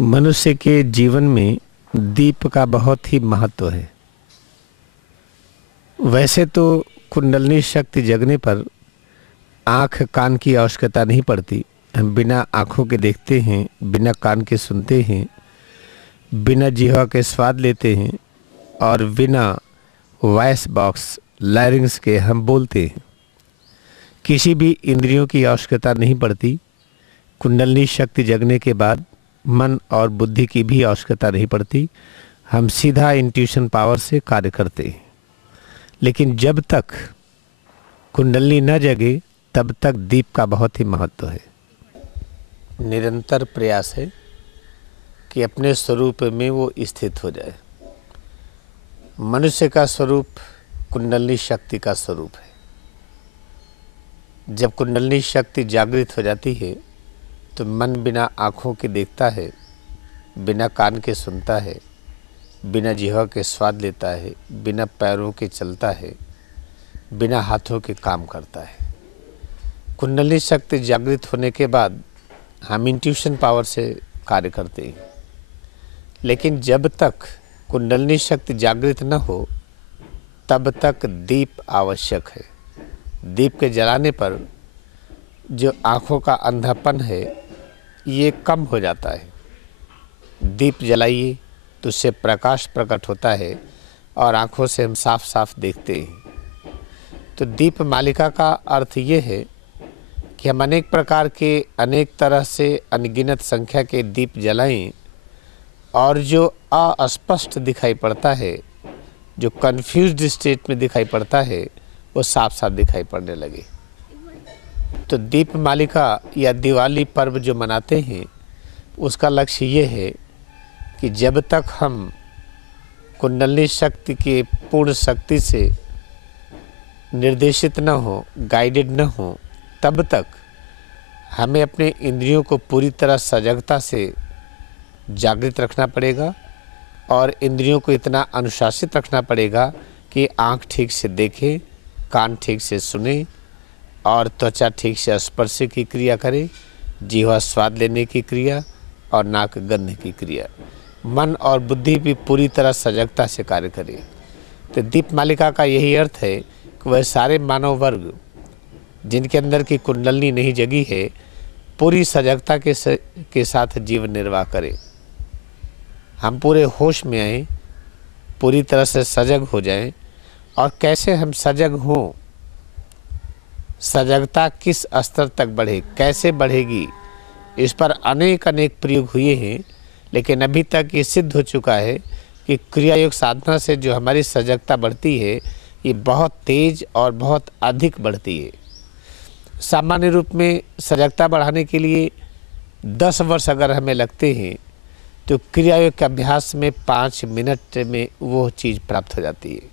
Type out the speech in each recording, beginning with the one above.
मनुष्य के जीवन में दीप का बहुत ही महत्व है। वैसे तो कुंडलिनी शक्ति जगने पर आँख कान की आवश्यकता नहीं पड़ती। हम बिना आँखों के देखते हैं, बिना कान के सुनते हैं, बिना जिह्वा के स्वाद लेते हैं और बिना वॉइस बॉक्स लैरिंग्स के हम बोलते हैं। किसी भी इंद्रियों की आवश्यकता नहीं पड़ती। कुंडलिनी शक्ति जगने के बाद मन और बुद्धि की भी आवश्यकता नहीं पड़ती। हम सीधा इंट्यूशन पावर से कार्य करते हैं। लेकिन जब तक कुंडलिनी न जगे तब तक दीप का बहुत ही महत्व है। निरंतर प्रयास है कि अपने स्वरूप में वो स्थित हो जाए। मनुष्य का स्वरूप कुंडलिनी शक्ति का स्वरूप है। जब कुंडलिनी शक्ति जागृत हो जाती है तो मन बिना आँखों के देखता है, बिना कान के सुनता है, बिना जिह्वा के स्वाद लेता है, बिना पैरों के चलता है, बिना हाथों के काम करता है। कुंडलिनी शक्ति जागृत होने के बाद हम इंट्यूशन पावर से कार्य करते हैं। लेकिन जब तक कुंडलिनी शक्ति जागृत न हो तब तक दीप आवश्यक है। दीप के जलाने पर जो आँखों का अंधापन है ये कम हो जाता है। दीप जलाइए तो उससे प्रकाश प्रकट होता है और आँखों से हम साफ साफ देखते हैं। तो दीप मालिका का अर्थ ये है कि हम अनेक प्रकार के, अनेक तरह से अनगिनत संख्या के दीप जलाएं और जो अस्पष्ट दिखाई पड़ता है, जो कन्फ्यूज्ड स्टेट में दिखाई पड़ता है, वो साफ साफ दिखाई पड़ने लगे। तो दीप मालिका या दिवाली पर्व जो मनाते हैं उसका लक्ष्य ये है कि जब तक हम कुंडलिनी शक्ति के पूर्ण शक्ति से निर्देशित न हो, गाइडेड न हो, तब तक हमें अपने इंद्रियों को पूरी तरह सजगता से जागृत रखना पड़ेगा और इंद्रियों को इतना अनुशासित रखना पड़ेगा कि आँख ठीक से देखे, कान ठीक से सुने और त्वचा ठीक से स्पर्श की क्रिया करे, जिह्वा स्वाद लेने की क्रिया और नाक गंध की क्रिया। मन और बुद्धि भी पूरी तरह सजगता से कार्य करे। तो दीप मालिका का यही अर्थ है कि वह सारे मानव वर्ग जिनके अंदर की कुंडलिनी नहीं जगी है पूरी सजगता के साथ जीवन निर्वाह करें। हम पूरे होश में आएँ, पूरी तरह से सजग हो जाएं। और कैसे हम सजग हों, सजगता किस स्तर तक बढ़े, कैसे बढ़ेगी, इस पर अनेक प्रयोग हुए हैं। लेकिन अभी तक ये सिद्ध हो चुका है कि क्रिया योग साधना से जो हमारी सजगता बढ़ती है ये बहुत तेज और बहुत अधिक बढ़ती है। सामान्य रूप में सजगता बढ़ाने के लिए 10 वर्ष अगर हमें लगते हैं तो क्रिया योग के अभ्यास में 5 मिनट में वो चीज़ प्राप्त हो जाती है।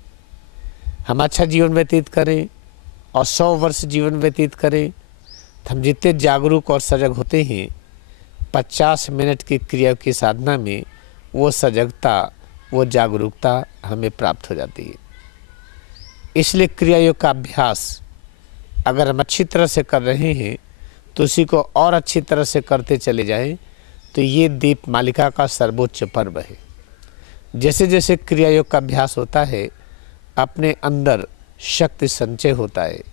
हम अच्छा जीवन व्यतीत करें और 100 वर्ष जीवन व्यतीत करें तो हम जितने जागरूक और सजग होते हैं 50 मिनट की क्रिया की साधना में वो सजगता, वो जागरूकता हमें प्राप्त हो जाती है। इसलिए क्रिया योग का अभ्यास अगर हम अच्छी तरह से कर रहे हैं तो उसी को और अच्छी तरह से करते चले जाएं तो ये दीप मालिका का सर्वोच्च पर्व है। जैसे जैसे क्रिया योग का अभ्यास होता है अपने अंदर शक्ति संचय होता है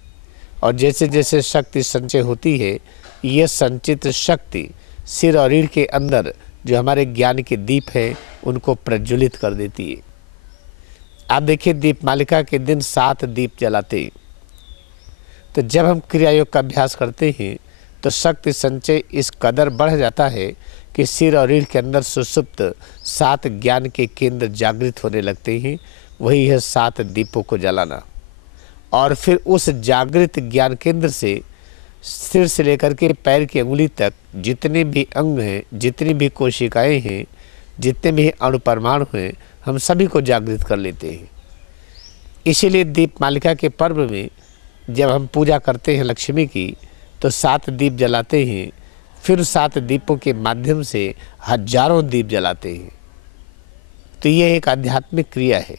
और जैसे जैसे शक्ति संचय होती है ये संचित शक्ति सिर और रीढ़ के अंदर जो हमारे ज्ञान के दीप हैं उनको प्रज्वलित कर देती है। आप देखिए दीप मालिका के दिन 7 दीप जलाते हैं। तो जब हम क्रिया योग का अभ्यास करते हैं तो शक्ति संचय इस कदर बढ़ जाता है कि सिर और रीढ़ के अंदर सुसुप्त 7 ज्ञान के केंद्र जागृत होने लगते हैं। वही है 7 दीपों को जलाना। और फिर उस जागृत ज्ञान केंद्र से सिर से लेकर के पैर की अंगुली तक जितने भी अंग हैं, जितनी भी कोशिकाएं हैं, जितने भी अणुपरमाणु हैं, हम सभी को जागृत कर लेते हैं। इसीलिए दीप मालिका के पर्व में जब हम पूजा करते हैं लक्ष्मी की तो 7 दीप जलाते हैं। फिर 7 दीपों के माध्यम से हजारों दीप जलाते हैं। तो ये एक आध्यात्मिक क्रिया है।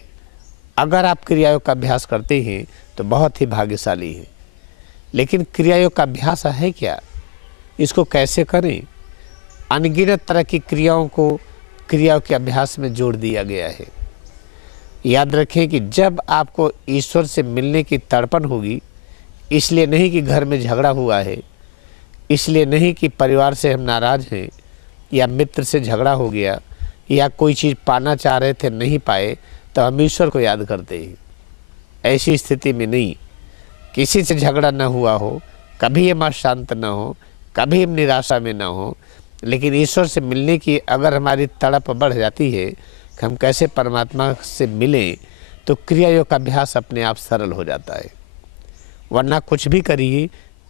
अगर आप क्रिया योग का अभ्यास करते हैं तो बहुत ही भाग्यशाली हैं। लेकिन क्रिया योग का अभ्यास है क्या, इसको कैसे करें, अनगिनत तरह की क्रियाओं के अभ्यास में जोड़ दिया गया है। याद रखें कि जब आपको ईश्वर से मिलने की तड़पन होगी, इसलिए नहीं कि घर में झगड़ा हुआ है, इसलिए नहीं कि परिवार से हम नाराज़ हैं, या मित्र से झगड़ा हो गया, या कोई चीज़ पाना चाह रहे थे नहीं पाए, तो हम ईश्वर को याद करते हैं। ऐसी स्थिति में नहीं, किसी से झगड़ा न हुआ हो, कभी हम अशांत न हो, कभी हम निराशा में न हो, लेकिन ईश्वर से मिलने की अगर हमारी तड़प बढ़ जाती है कि हम कैसे परमात्मा से मिलें, तो क्रिया योग का अभ्यास अपने आप सरल हो जाता है। वरना कुछ भी करिए,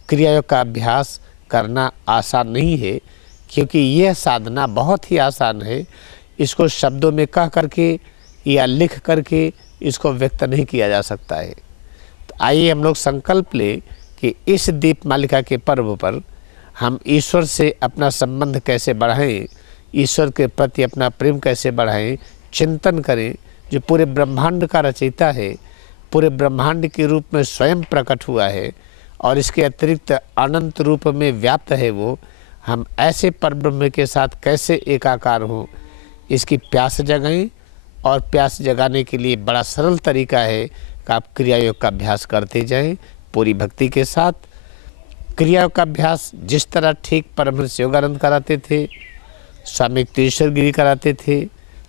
क्रिया योग का अभ्यास करना आसान नहीं है, क्योंकि यह साधना बहुत ही आसान है। इसको शब्दों में कह करके या लिख करके इसको व्यक्त नहीं किया जा सकता है। तो आइए हम लोग संकल्प लें कि इस दीपमालिका के पर्व पर हम ईश्वर से अपना संबंध कैसे बढ़ाएं, ईश्वर के प्रति अपना प्रेम कैसे बढ़ाएं, चिंतन करें। जो पूरे ब्रह्मांड का रचयिता है, पूरे ब्रह्मांड के रूप में स्वयं प्रकट हुआ है और इसके अतिरिक्त अनंत रूप में व्याप्त है, वो हम ऐसे परब्रह्म के साथ कैसे एकाकार हों, इसकी प्यास जगाएं। और प्यास जगाने के लिए बड़ा सरल तरीका है कि आप क्रिया योग का अभ्यास करते जाएं पूरी भक्ति के साथ। क्रिया योग का अभ्यास जिस तरह ठीक परमहंस योगानंद कराते थे, स्वामी तीश्वर गिरी कराते थे,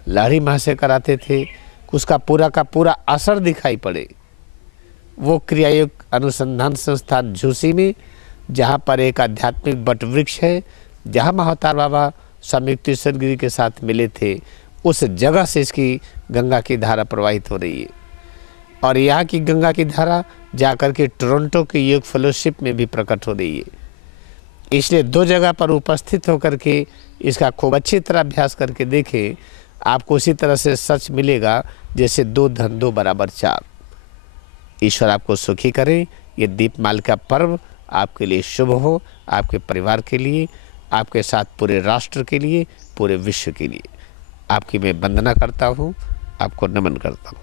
लाहिड़ी महाशय कराते थे, उसका पूरा का पूरा असर दिखाई पड़े, वो क्रिया योग अनुसंधान संस्थान झूसी में, जहाँ पर एक आध्यात्मिक बट वृक्ष है, जहाँ महाअवतार बाबा स्वामी तीश्वर गिरी के साथ मिले थे, उस जगह से इसकी गंगा की धारा प्रवाहित हो रही है। और यहाँ की गंगा की धारा जाकर के टोरंटो के योग फेलोशिप में भी प्रकट हो रही है। इसलिए दो जगह पर उपस्थित होकर के इसका खूब अच्छी तरह अभ्यास करके देखें, आपको उसी तरह से सच मिलेगा जैसे 2 धन 2 बराबर 4। ईश्वर आपको सुखी करें। ये दीपमालिका पर्व आपके लिए शुभ हो, आपके परिवार के लिए, आपके साथ पूरे राष्ट्र के लिए, पूरे विश्व के लिए। आपकी मैं वंदना करता हूँ, आपको नमन करता हूँ।